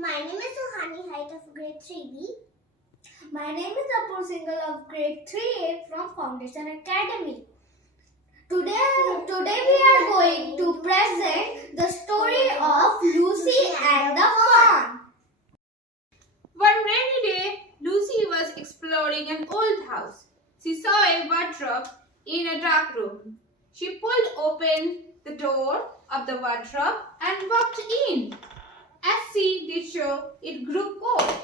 My name is Suhani Height of grade 3B. My name is Apur Singhal of grade 3A from Foundation Academy. Today we are going to present the story of Lucy and the Fawn. One rainy day, Lucy was exploring an old house. She saw a wardrobe in a dark room. She pulled open the door of the wardrobe and walked in. As she did so, it grew cold.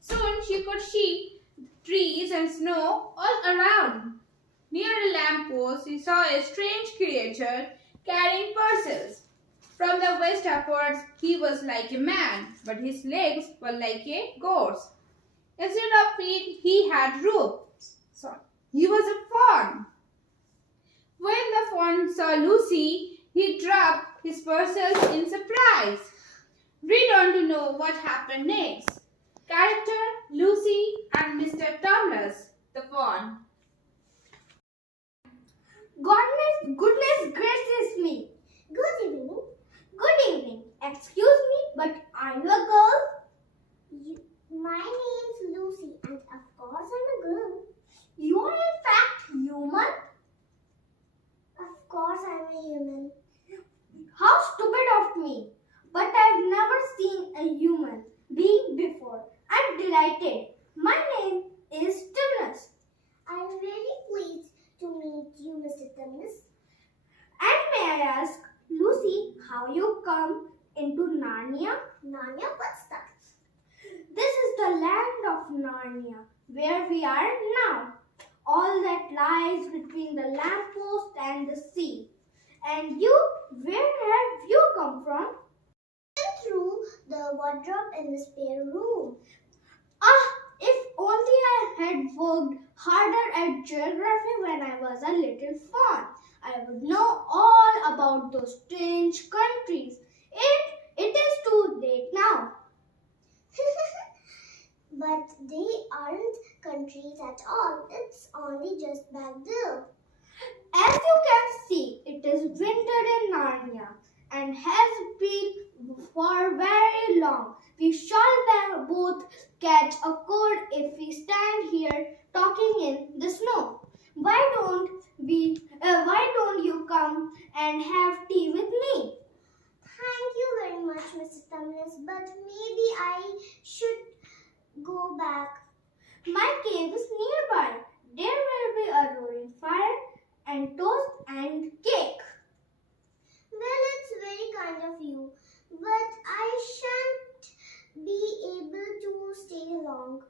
Soon she could see trees and snow all around. Near a lamppost, she saw a strange creature carrying parcels. From the waist upwards, he was like a man, but his legs were like a goat's. Instead of feet, he had roofs. He was a fawn. When the fawn saw Lucy, he dropped his parcels in surprise. Read on to know what happened next. Character Lucy and Mr. Thomas, the fawn. Goodness gracious me. Good evening. Good evening. Excuse me, but are you a girl? My name's Lucy and of course I'm a girl. You are in fact human. Of course I'm a human. How stupid of me. But I've never seen a human being before. I'm delighted. My name is Thomas. I'm really pleased to meet you, Mr. Thomas. And may I ask, Lucy, how you come into Narnia? Narnia, what's that? This is the land of Narnia, where we are now. All that lies between the lamppost and the sea. And you, where have you come from? Through the wardrobe in the spare room. If only I had worked harder at geography when I was a little fawn. I would know all about those strange countries. It is too late now. But they aren't countries at all. It's only just back there. As you can see, it is winter in Narnia and has been for very long. We shall both catch a cold if we stand here talking in the snow. Why don't you come and have tea with me? Thank you very much, Mr. Thomas, but maybe I should go back. My cave is nearby. There will be a roaring fire and toast and cake. Well, it's very kind of you, but I shan't be able to stay long.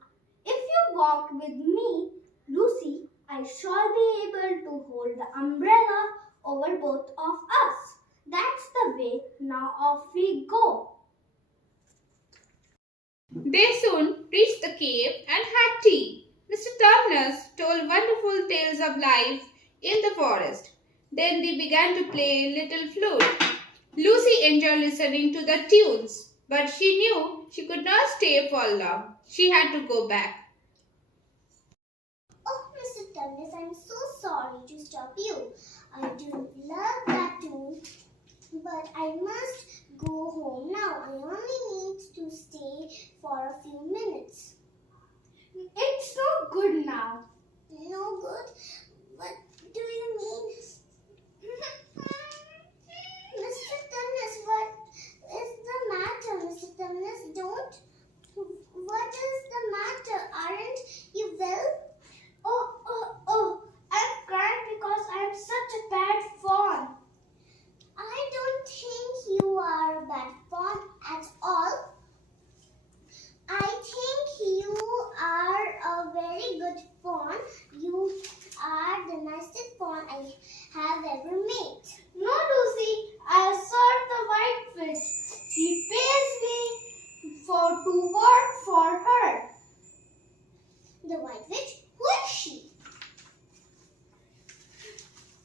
If you walk with me, Lucy, I shall be able to hold the umbrella over both of us. That's the way. Now off we go. They soon reached the cave and had tea. Mr. Thomas told wonderful tales of life in the forest. Then they began to play little flute. Lucy enjoyed listening to the tunes, but she knew she could not stay for long. She had to go back. Oh, Mr. Thomas, I'm so sorry to stop you. I do love that tune, but I must go home now. I only need to stay for a few minutes. It's no good now. No good? What do you mean? Mr. Thomas, what is the matter? Mr. Thomas, don't. What is the matter? Aren't you well? Oh, I'm crying because I'm such a bad fawn. I don't think you are a bad fawn at all. I think you are a very good fawn. You are the nicest fawn I have ever met. No, Lucy, I saw the white fish. She pays me to work for her. The white witch? Who is she?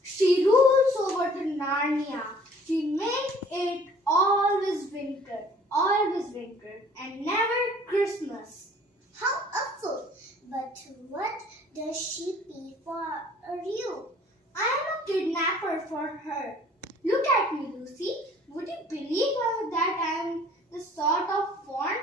She rules over to Narnia. She makes it always winter, and never Christmas. How awful! But what does she pay for you? I am a kidnapper for her. Look at me, Lucy. Would you believe that I am the sort of fawn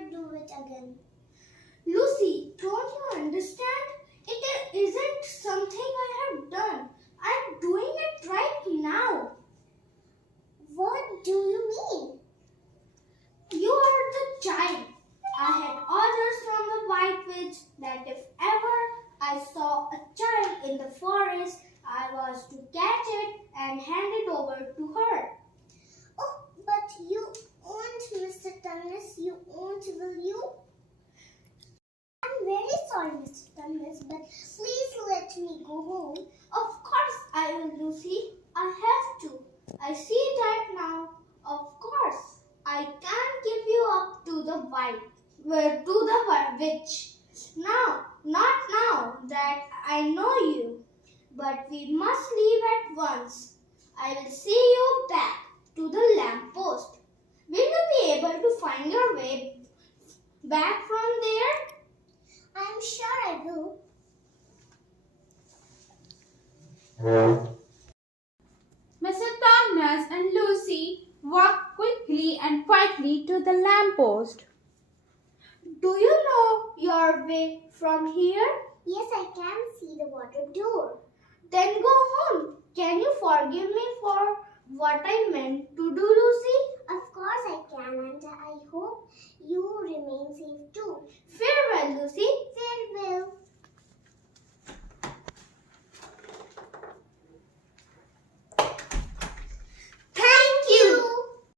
never do it again. Lucy, don't you understand? It isn't something I have done. I'm doing it right now. What do you mean? You are the child. I had orders from the White Witch that if ever I saw a child in the forest, I was to catch it and hand it over to her. Oh, but you won't, Mr. Tunnis. You won't, will you? I'm very sorry, Mr. Tunnis, but please let me go home. Of course I will, Lucy. I have to. I see that now. Of course, I can't give you up to the witch. Now, not now that I know you. But we must leave at once. I will see you back to the lamppost. Will you be able to find your way back from there? I'm sure I will. Mr. Thomas and Lucy walked quickly and quietly to the lamppost. Do you know your way from here? Yes, I can see the water door. Then go home. Can you forgive me for what I meant to do, Lucy? Of course I can, and I hope you